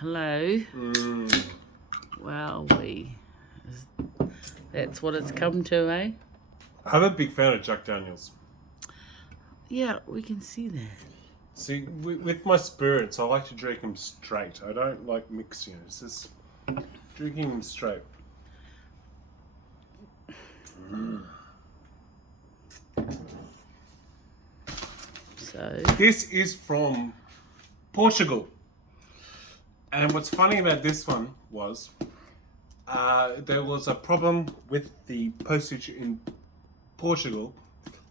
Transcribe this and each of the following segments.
Hello. Wow, that's what it's come to, eh? I'm a big fan of Jack Daniels. Yeah, we can see that. See, with my spirits, I like to drink them straight. I don't like mixing it. It's just drinking them straight. So this is from Portugal. And what's funny about this one was there was a problem with the postage in Portugal.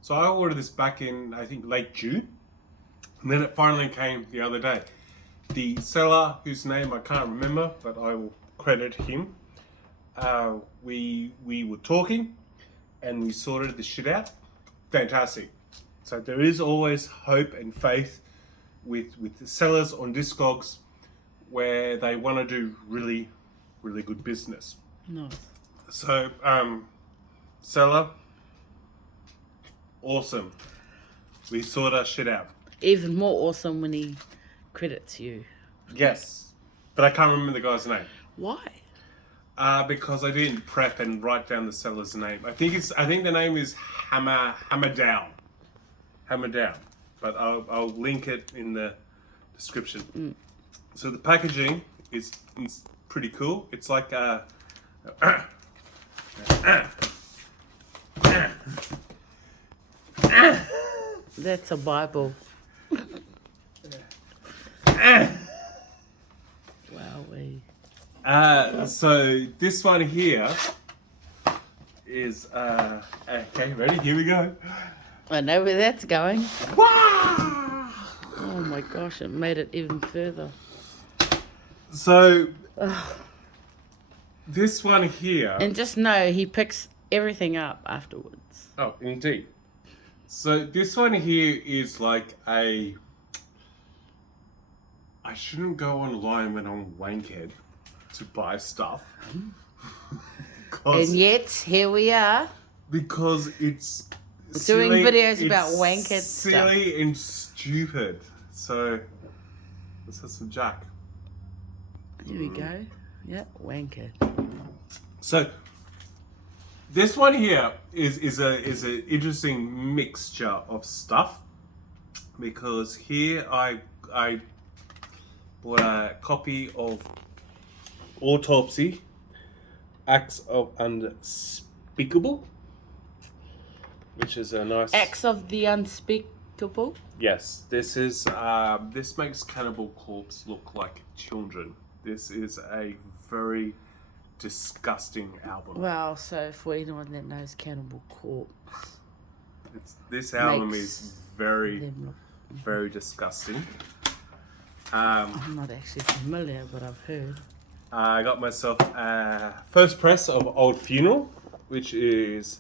So I ordered this back in, I think, late June. And then it finally came the other day. The seller, whose name I can't remember, but I will credit him. We were talking and we sorted the shit out. Fantastic. So there is always hope and faith with the sellers on Discogs where they want to do really, really good business. no. So, seller, awesome. We sorted our shit out. Even more awesome when he credits you. Yes, but I can't remember the guy's name. Why? Because I didn't prep and write down the seller's name. I think the name is Hammerdown. Hammerdown. But I'll link it in the description. So the packaging is pretty cool. It's like a That's a Bible. Wowee. So this one here is okay, ready? Here we go. I know where that's going. Wow! Oh my gosh, it made it even further. So this one here. And just know he picks everything up afterwards. Oh, indeed. So this one here is like I shouldn't go online when I'm wankhead to buy stuff. And yet, here we are. Because it's doing silly, videos about wankhead it's stuff. silly and stupid. So let's have some Jack. Here we go. Yep, wankhead. So this one here is an interesting mixture of stuff, because here I bought a copy of Autopsy, Acts of Unspeakable, which is a nice Acts of the Unspeakable. Yes, this is this makes Cannibal Corpse look like children. This is a very disgusting album. Well, so for anyone that knows Cannibal Corpse, This album makes is very, them look. very disgusting. I'm not actually familiar, but I've heard. I got myself a first press of Old Funeral, which is...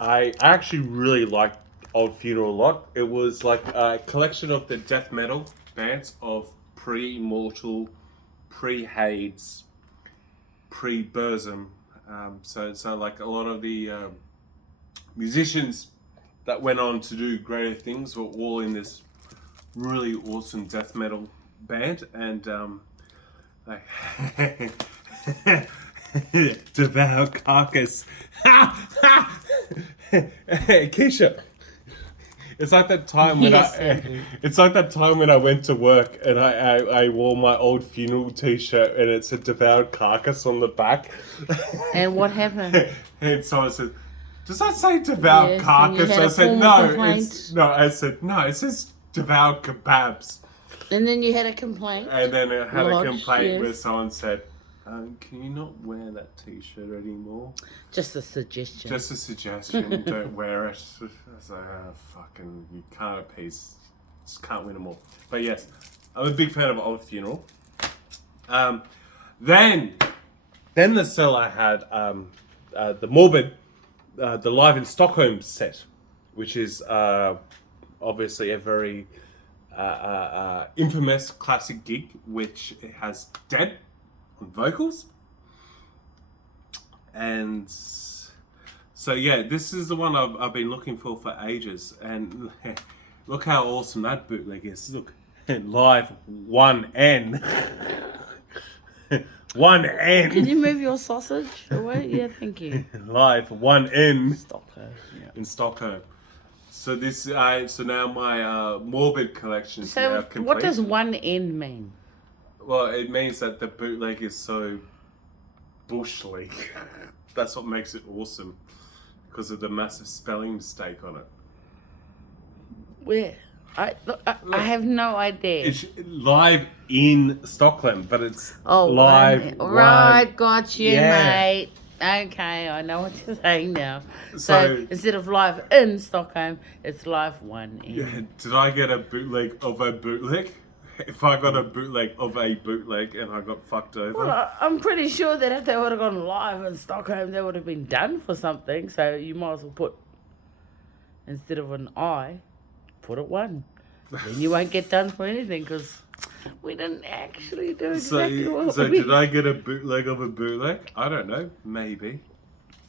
I actually really liked Old Funeral a lot. It was like a collection of the death metal bands of pre-Mortal, pre-Hades, pre-Burzum. So like a lot of the musicians that went on to do greater things were all in this really awesome death metal band. And like Devour Carcass. Hey, Keisha. It's like that time when it's like that time when I went to work and I wore my Old Funeral t-shirt and it said Devoured Carcass on the back. And what happened? And someone said, "Does that say Devoured Yes, Carcass?" and you had I a said, formal "No, complaint. I said, "No, it says Devoured Kebabs." And then you had a complaint. And then I had a Lodged, complaint yes. where someone said, "Can you not wear that t-shirt anymore?" Just a suggestion. Just a suggestion, don't wear it. I was like, oh, fucking, you can't appease, just can't win them all. But yes, I'm a big fan of Old Funeral. Then the seller had the Morbid, the Live in Stockholm set, which is obviously a very infamous classic gig, which it has Dead on vocals. And so yeah, this is the one I've been looking for ages, and look how awesome that bootleg is. Look, Live 1N. 1N. Can you move your sausage away? Yeah, thank you. Live 1N. Stockholm. Yeah. In Stockholm. So this, so now my Morbid collection is now So complete. what does 1N mean? Well, it means that the bootleg is so bush league. That's what makes it awesome, because of the massive spelling mistake on it. Where? I have no idea. It's live in Stockholm, but it's live. Right, got you, Yeah. mate. Okay, I know what you're saying now. So So- instead of live in Stockholm, it's live 1N. Yeah, did I get a bootleg of a bootleg? If I got a bootleg of a bootleg and I got fucked over. Well, I'm pretty sure that if they would have gone live in Stockholm, they would have been done for something. So you might as well put, instead of an I, put it 1. Then you won't get done for anything, because we didn't actually do exactly what So we... did I get a bootleg of a bootleg? I don't know. Maybe.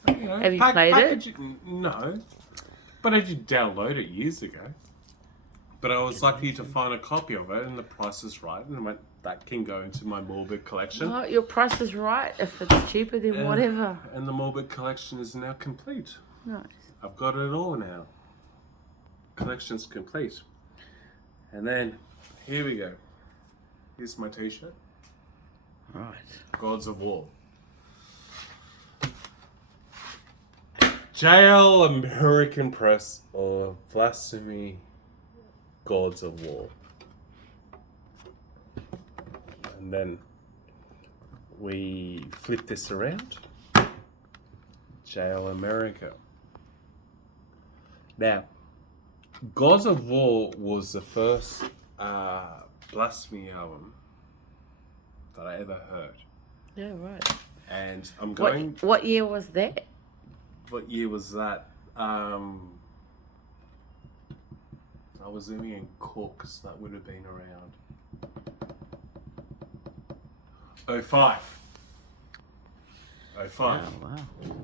You know, Have you played it? No. But I did download it years ago. But I was lucky to find a copy of it, and the price is right, and I went, that can go into my Morbid collection. Oh, your price is right. If it's cheaper, then whatever. And the Morbid collection is now complete. Nice. I've got it all now. Collection's complete. And then, here we go. Here's my t-shirt. Right. Gods of War. Jail American Press or Blasphemy Gods of War. And then we flip this around. Jail America. Now, Gods of War was the first Blasphemy album that I ever heard. Yeah, right. And I'm going... What year was that? What year was that? I was living in Cork, so that would have been around 05. 05. Oh, wow.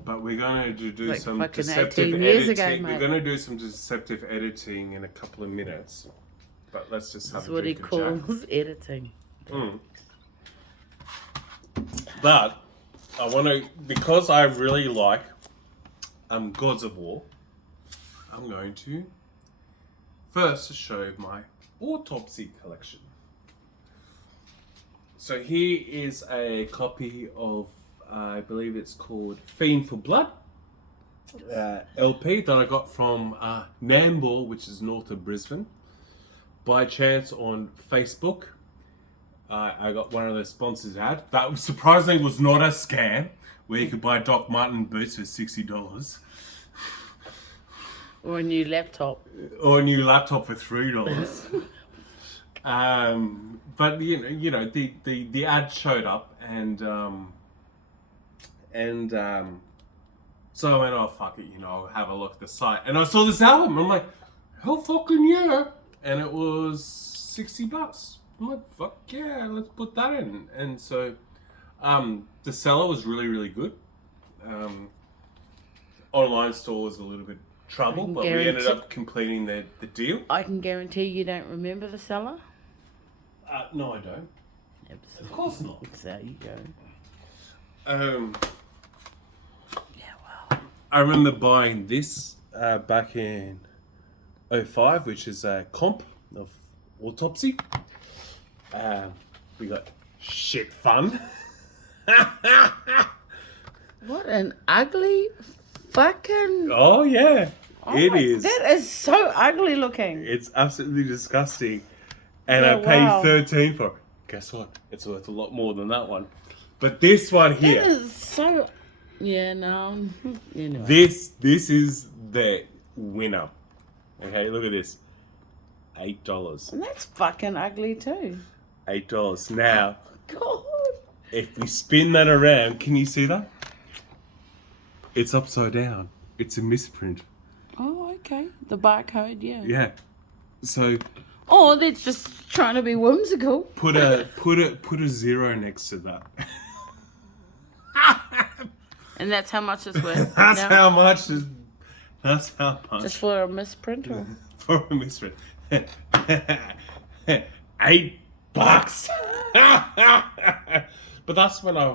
But we're going to do Like some fucking deceptive 18 years ago, editing. mate. We're going to do some deceptive editing in a couple of minutes. But let's just have That's a what he drink of Jack. calls editing. But I want to, because I really like Gods of War, I'm going to first show my Autopsy Collection. So here is a copy of, I believe it's called Fiend for Blood, LP that I got from Nambour, which is north of Brisbane. By chance on Facebook, I got one of the sponsors ad. That surprisingly was not a scam, where you could buy Doc Marten boots for $60. Or a new laptop. Or a new laptop for $3. But you know, the ad showed up, and so I went, oh fuck it, you know, I'll have a look at the site, and I saw this album. I'm like, hell fucking yeah, and it was $60. I'm like, fuck yeah, let's put that in. And so, the seller was really good. Online store was a little bit trouble, but we ended up completing the deal. I can guarantee you don't remember the seller. No, I don't. Absolutely. Of course not. There you go. Yeah, wow. I remember buying this back in 05, which is a comp of Autopsy. We got shit fun. What an ugly fucking... Oh yeah, it is. That is so ugly looking. It's absolutely disgusting. And Yeah, I paid wow. $13 for it. Guess what? It's worth a lot more than that one. But this one here, That is so... Yeah, no. Anyway. this is the winner. Okay, look at this. $8. And that's fucking ugly too. $8. Now, God. if we spin that around, can you see that? It's upside down. It's a misprint. Oh, okay. The barcode, yeah. Yeah. So Oh, they're just trying to be whimsical. put a zero next to that. And that's how much it's worth. That's now? how much. That's how much Just for a misprint or... for a misprint. $8. But that's when I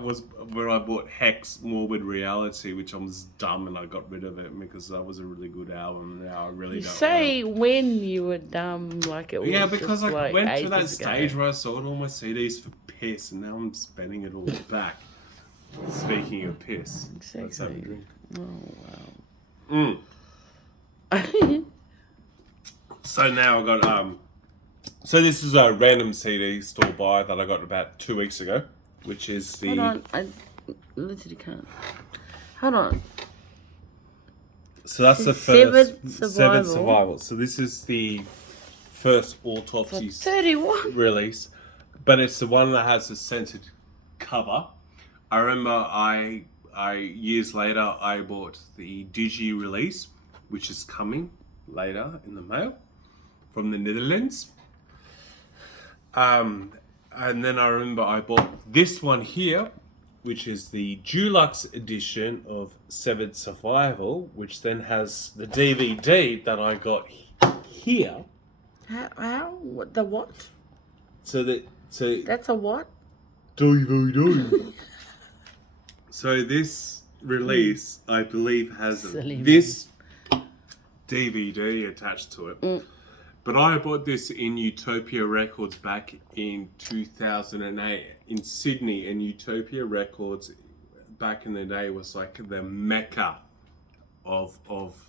bought Hex Morbid Reality, which I was dumb and I got rid of it because that was a really good album. Now I really don't. Say when you were dumb, like it was. Yeah, because just I like went through that ages ago. stage where I sold all my CDs for piss, and now I'm spending it all back. Speaking of piss, let's have a Exactly. drink. Oh wow. So now I got So this is a random CD store buy that I got about 2 weeks ago, which is the. Hold on, I literally can't. Hold on. So that's the Severed first Survival. Severed Survival. So this is the first Autopsy 31. release, but it's the one that has the scented cover. I remember I years later I bought the Digi release, which is coming later in the mail from the Netherlands. And then I remember I bought this one here, which is the Deluxe edition of Severed Survival, which then has the DVD that I got here. How? What? The what? So That's a what? DVD. So this release, I believe, has Silly this DVD attached to it. But I bought this in Utopia Records back in 2008 in Sydney, and Utopia Records back in the day was like the mecca of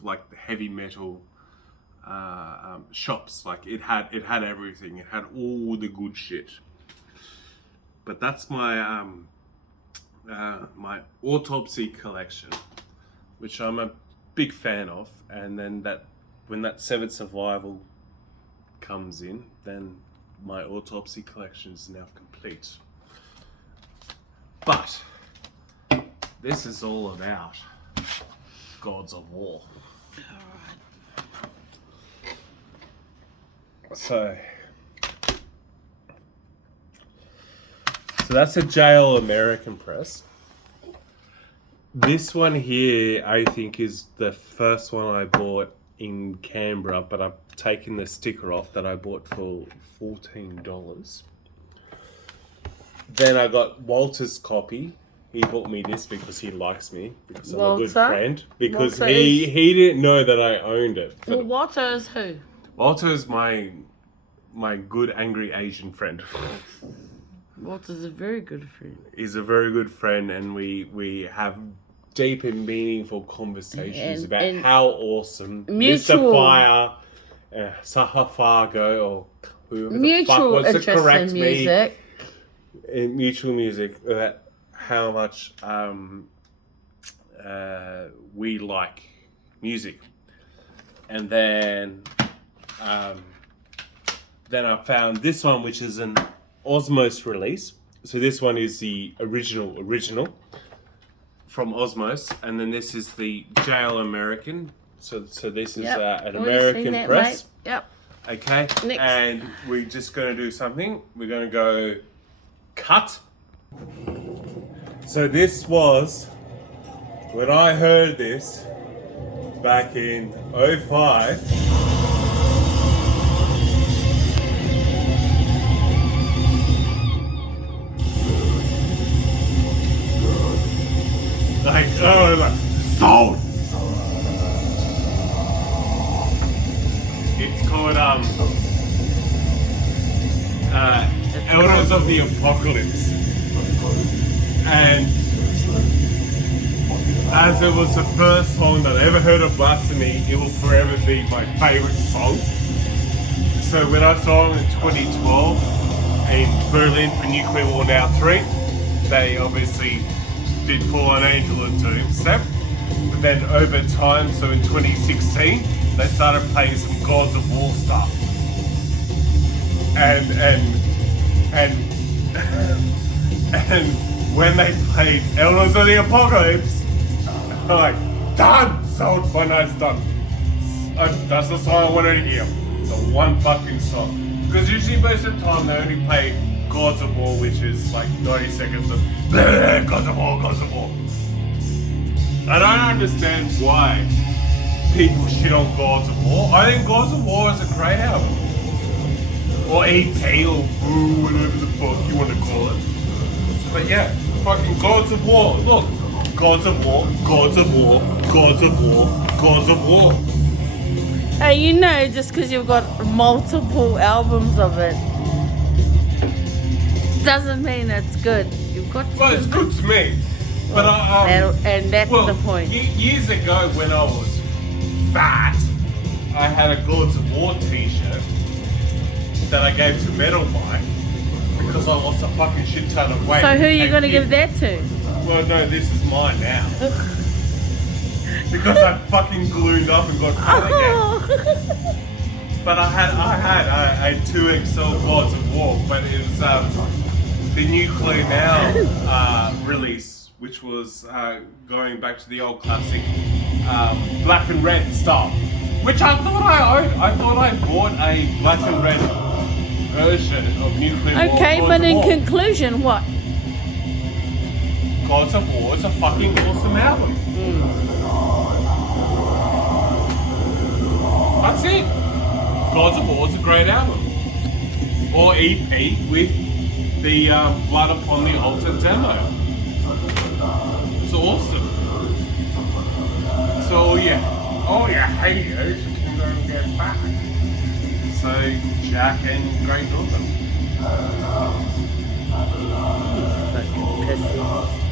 like the heavy metal shops. Like it had everything. It had all the good shit. But that's my my Autopsy Collection, which I'm a big fan of. And then when that Severed Survival comes in, then my Autopsy Collection is now complete. But this is all about Gods of War. So that's a Jail American press. This one here, I think, is the first one I bought in Canberra, but I've taken the sticker off that I bought for $14. Then I got Walter's copy. He bought me this because he likes me, because I'm a good friend. Because Walter he didn't know that I owned it. Well, Walter is who? Walter is my good angry Asian friend. Walter's a very good friend. He's a very good friend, and we have deep and meaningful conversations about how awesome mutual, Mr. Fire, Sahafargo, or whoever the fuck mutual wants to interest correct in me. music. In mutual music, how much we like music. And then I found this one, which is an Osmos release. So this one is the original from Osmos, and then this is the Jail American. So this is an American press. Mate. Yep. Okay. Next. And we're just going to do something. We're going to go cut. So this was when I heard this back in 05. Sold. It's called Elders of the Apocalypse, and as it was the first song that I ever heard of Blasphemy, it will forever be my favorite song. So when I saw it in 2012 in Berlin for Nuclear War Now 3, they obviously did Fallen Angel and Doomstep. But then over time, so in 2016, they started playing some Gods of War stuff. And when they played Elders of the Apocalypse, I'm like, done! Sold, my night's done. That's the song I wanted to hear. The one fucking song. Because usually most of the time they only play Gods of War, which is like 90 seconds of Gods of War, Gods of War. I don't understand why people shit on Gods of War. I think Gods of War is a great album. or EP or Boo, whatever the fuck you want to call it. But yeah, fucking Gods of War. Look, Gods of War, Gods of War, Gods of War, Gods of War. Hey, you know, just because you've got multiple albums of it doesn't mean it's good. You've got Well, it's good to me. But and that's the point. Years ago, when I was fat, I had a Gods of War t-shirt that I gave to Metal Mike because I lost a fucking shit ton of weight. So who are you going to give that to? Well, no, this is mine now. Because I fucking glued up and got fat again. But I had a 2XL Gods of War, but it was the Nuclear Now release, which was going back to the old classic black and red style, which I thought I owned. I thought I bought a black and red version of Nuclear War. Okay, Gods but of in War. conclusion, what? Gods of War is a fucking awesome album. That's it. Gods of War is a great album. Or EP with the Blood Upon the Altar demo. It's awesome. So all your haters can go and get back. So Jack and Great Northern. Fucking pissy.